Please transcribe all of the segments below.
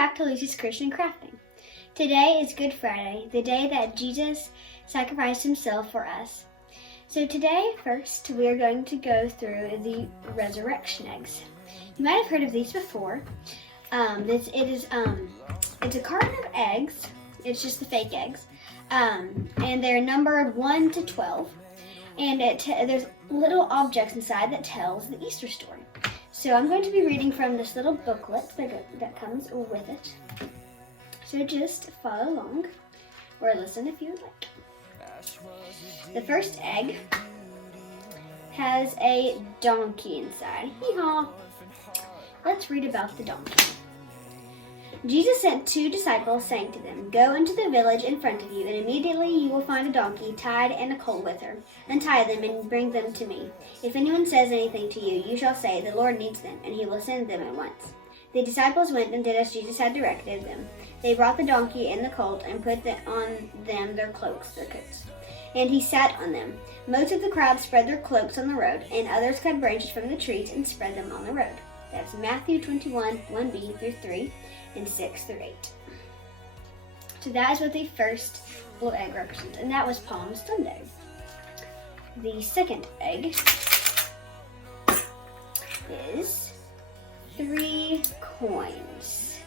back to Lucy's Christian Crafting. Today is Good Friday, the day that Jesus sacrificed himself for us. So today, first, we are going to go through the resurrection eggs. You might have heard of these before. It's a carton of eggs. It's just the fake eggs. And they're numbered 1 to 12. And there's little objects inside that tells the Easter story. So I'm going to be reading from this little booklet that comes with it. So just follow along, or listen if you would like. The first egg has a donkey inside. Hee-haw! Let's read about the donkey. Jesus sent 2 disciples, saying to them, "Go into the village in front of you, and immediately you will find a donkey tied and a colt with her. Untie them and bring them to me. If anyone says anything to you, you shall say, 'The Lord needs them,' and he will send them at once." The disciples went and did as Jesus had directed them. They brought the donkey and the colt and put on them their cloaks, their coats. And he sat on them. Most of the crowd spread their cloaks on the road, and others cut branches from the trees and spread them on the road. That's Matthew 21, 1b through 3, and 6 through 8. So that is what the first little egg represents, and that was Palm Sunday. The second egg is 3 coins.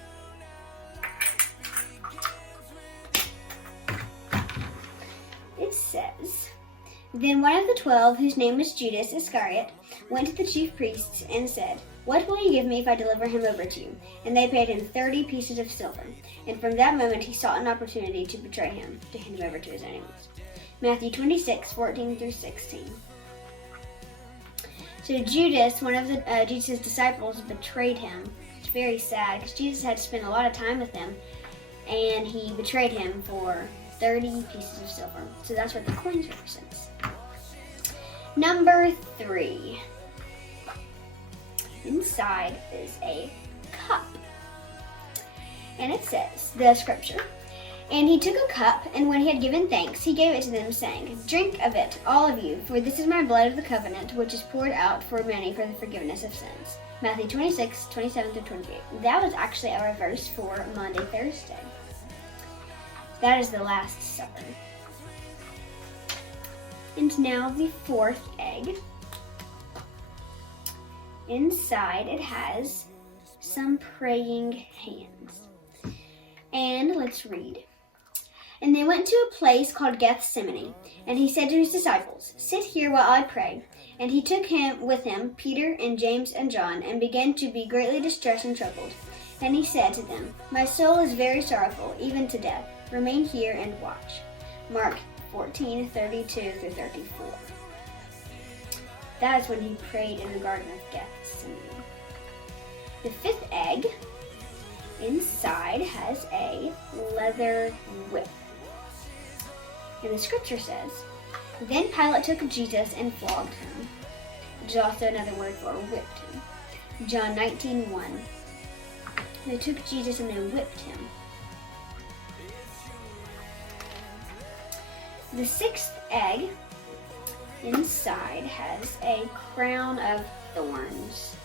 It says, "Then one of the 12, whose name was Judas Iscariot, went to the chief priests and said, 'What will you give me if I deliver him over to you?' And they paid him 30 pieces of silver. And from that moment he sought an opportunity to betray him, to hand him over to his enemies." Matthew 26, 14 through 16. So Judas, one of Jesus' disciples, betrayed him. It's very sad because Jesus had spent a lot of time with him, and he betrayed him for 30 pieces of silver. So that's what the coins represents. Number 3. Inside is a cup. And it says, the scripture, "And he took a cup, and when he had given thanks, he gave it to them, saying, 'Drink of it, all of you, for this is my blood of the covenant, which is poured out for many for the forgiveness of sins.'" Matthew 26, 27 through 28. That was actually our verse for Monday, Thursday. That is the Last Supper. And now the fourth egg. Inside it has some praying hands. And let's read. "And they went to a place called Gethsemane, and he said to his disciples, 'Sit here while I pray.' And he took with him Peter and James and John, and began to be greatly distressed and troubled. And he said to them, 'My soul is very sorrowful, even to death. Remain here and watch.'" Mark 14, 32 through 34. That is when he prayed in the Garden of Gethsemane. The fifth egg inside has a leather whip. And the scripture says, "Then Pilate took Jesus and flogged him," which is also another word for whipped him. John 19:1. They took Jesus and they whipped him. The sixth egg inside has a crown of thorns.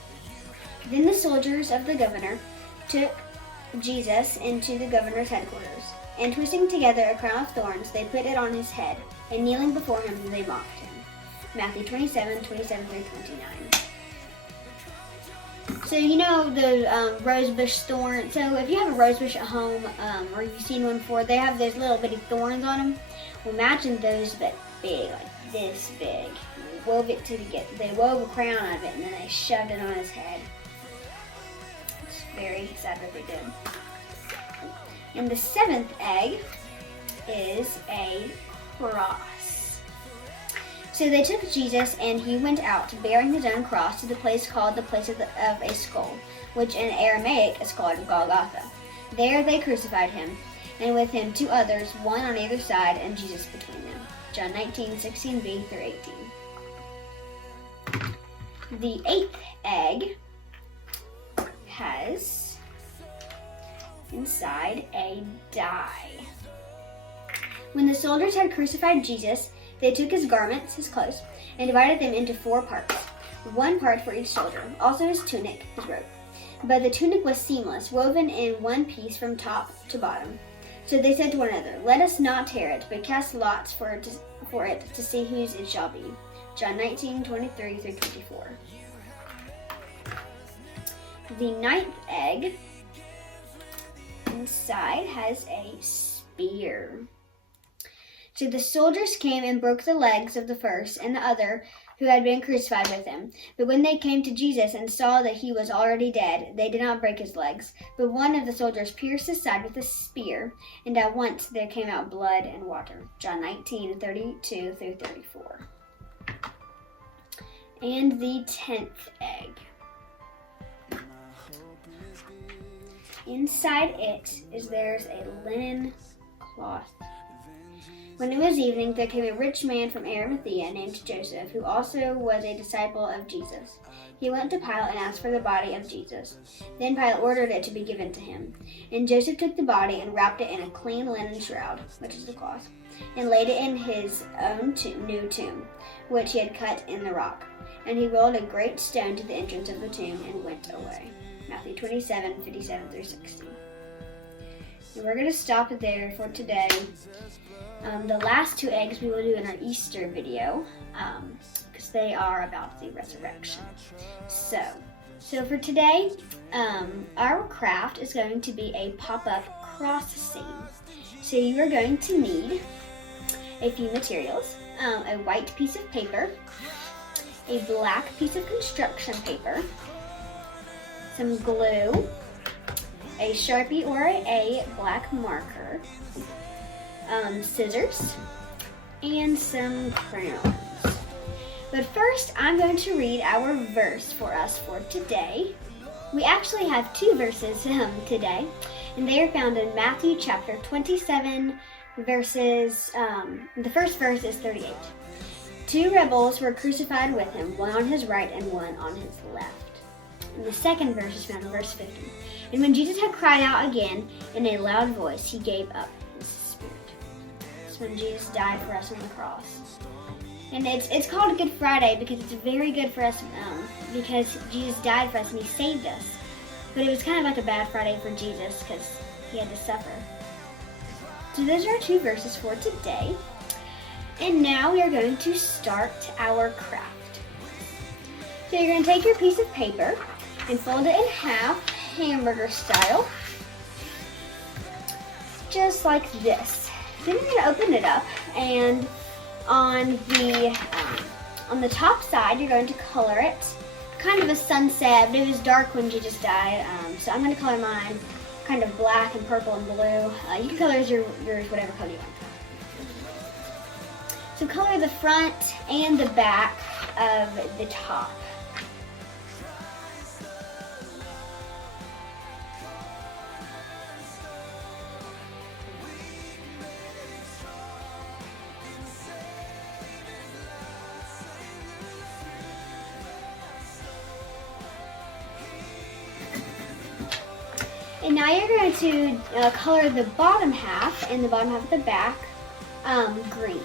Then the soldiers of the governor took Jesus into the governor's headquarters, and twisting together a crown of thorns, they put it on his head, and kneeling before him, they mocked him. Matthew 27, 27 through 29. So you know the rosebush thorn. So if you have a rosebush at home, or you've seen one before, they have those little bitty thorns on them. Well, imagine those, but big, like this big. They wove it together. They wove a crown out of it, and then they shoved it on his head. It's very sad what they did. And the seventh egg is a cross. So they took Jesus, and he went out, bearing his own cross, to the place called the place of a skull, which in Aramaic is called Golgotha. There they crucified him, and with him 2 others, one on either side, and Jesus between them. John 19, 16b through 18. The 8th egg has inside a die. When the soldiers had crucified Jesus, they took his garments, his clothes, and divided them into 4 parts, 1 part for each soldier, also his tunic, his robe. But the tunic was seamless, woven in one piece from top to bottom. So they said to one another, "Let us not tear it, but cast lots for it to see whose it shall be." John 19:23-24. The ninth egg inside has a spear. So the soldiers came and broke the legs of the first and the other who had been crucified with him. But when they came to Jesus and saw that he was already dead, they did not break his legs. But one of the soldiers pierced his side with a spear, and at once there came out blood and water. John 19:32-34. And the 10th egg. Inside there's a linen cloth. When it was evening, there came a rich man from Arimathea named Joseph, who also was a disciple of Jesus. He went to Pilate and asked for the body of Jesus. Then Pilate ordered it to be given to him. And Joseph took the body and wrapped it in a clean linen shroud, which is the cloth, and laid it in his own new tomb, which he had cut in the rock. And he rolled a great stone to the entrance of the tomb and went away. Matthew 27:57-60. And we're going to stop it there for today. The last two eggs we will do in our Easter video, because they are about the resurrection. So for today, our craft is going to be a pop-up cross scene. So you are going to need a few materials, a white piece of paper, a black piece of construction paper, some glue, a Sharpie or a black marker, scissors, and some crayons. But first, I'm going to read our verse for us for today. We actually have two verses today, and they are found in Matthew chapter 27, verses, the first verse is 38. Two rebels were crucified with him, one on his right and one on his left. And the second verse is found in verse 50. And when Jesus had cried out again in a loud voice, he gave up his spirit. That's when Jesus died for us on the cross. And it's called Good Friday because it's very good for us because Jesus died for us and he saved us. But it was kind of like a bad Friday for Jesus because he had to suffer. So those are our two verses for today. And now we are going to start our craft. So you're going to take your piece of paper and fold it in half, hamburger style, just like this. Then you're going to open it up, and on the top side, you're going to color it kind of a sunset, but it was dark when Jesus died, so I'm going to color mine kind of black and purple and blue. You can color yours whatever color you want. So color the front and the back of the top. And now you're going to color the bottom half and the bottom half of the back green.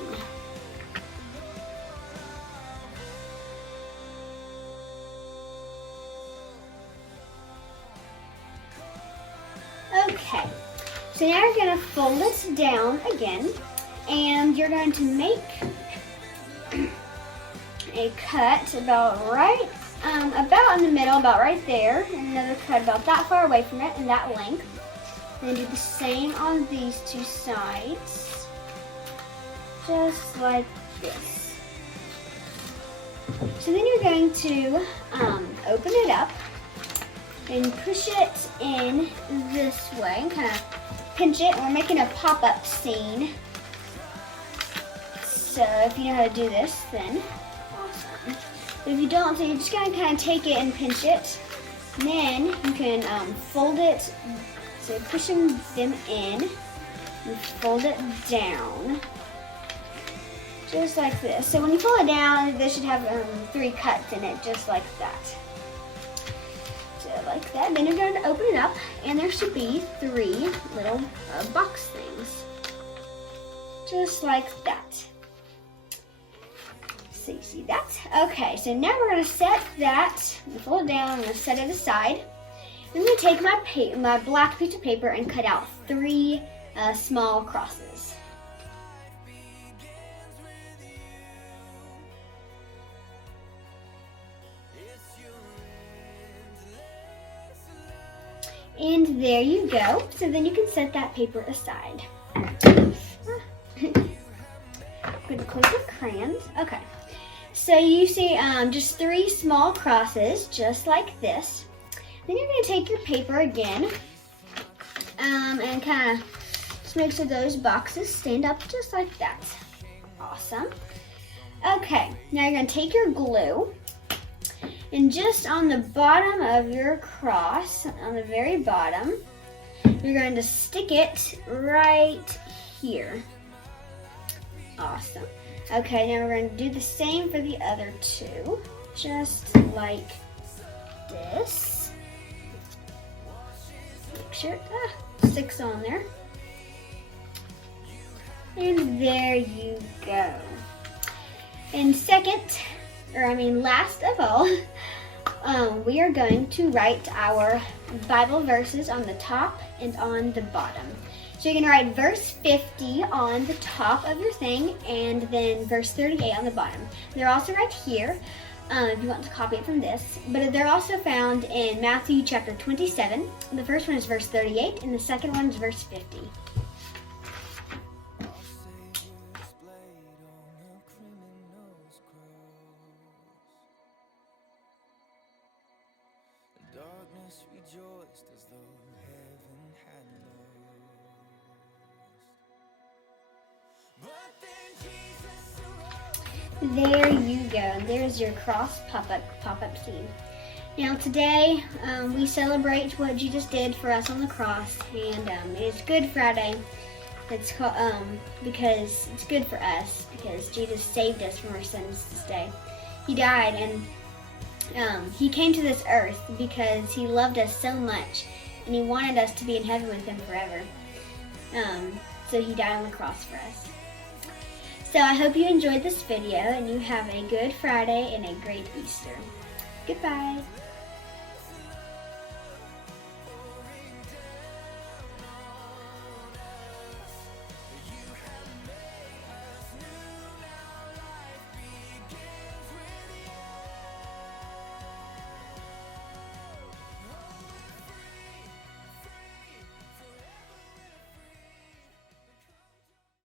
Okay, so now you're going to fold this down again, and you're going to make a cut about right about in the middle, about right there, and another cut about that far away from it, and that length. And then do the same on these two sides, just like this. So then you're going to open it up and push it in this way and kind of pinch it. We're making a pop-up scene. So if you know how to do this, then awesome. But if you don't, so you're just going to kind of take it and pinch it. And then you can fold it, so pushing them in, and fold it down, just like this. So when you fold it down, this should have 3 cuts in it, just like that. So like that. Then you're going to open it up, and there should be 3 little box things, just like that. So you see that? Okay, so now we're going to set that, fold it down, I'm going to set it aside. I'm going to take my black piece of paper and cut out 3 small crosses. And there you go. So then you can set that paper aside. I'm going to close your crayons. Okay. So you see just 3 small crosses, just like this. Then you're going to take your paper again and kind of just make sure those boxes stand up just like that. Awesome. Okay, now you're going to take your glue and just on the bottom of your cross, on the very bottom, you're going to stick it right here. Awesome. Okay, now we're going to do the same for the other 2, just like this. Make sure it sticks on there. And there you go. And last of all, we are going to write our Bible verses on the top and on the bottom. So you're going to write verse 50 on the top of your thing and then verse 38 on the bottom. They're also right here if you want to copy it from this. But they're also found in Matthew chapter 27. The first one is verse 38 and the second one is verse 50. Darkness rejoiced as though heaven had lost. But then Jesus arose. There you go. There's your cross pop-up scene. Now today we celebrate what Jesus did for us on the cross, and it is Good Friday. It's called because it's good for us because Jesus saved us from our sins this day. He died and he came to this earth because he loved us so much and he wanted us to be in heaven with him forever. So he died on the cross for us. So I hope you enjoyed this video and you have a good Friday and a great Easter. Goodbye.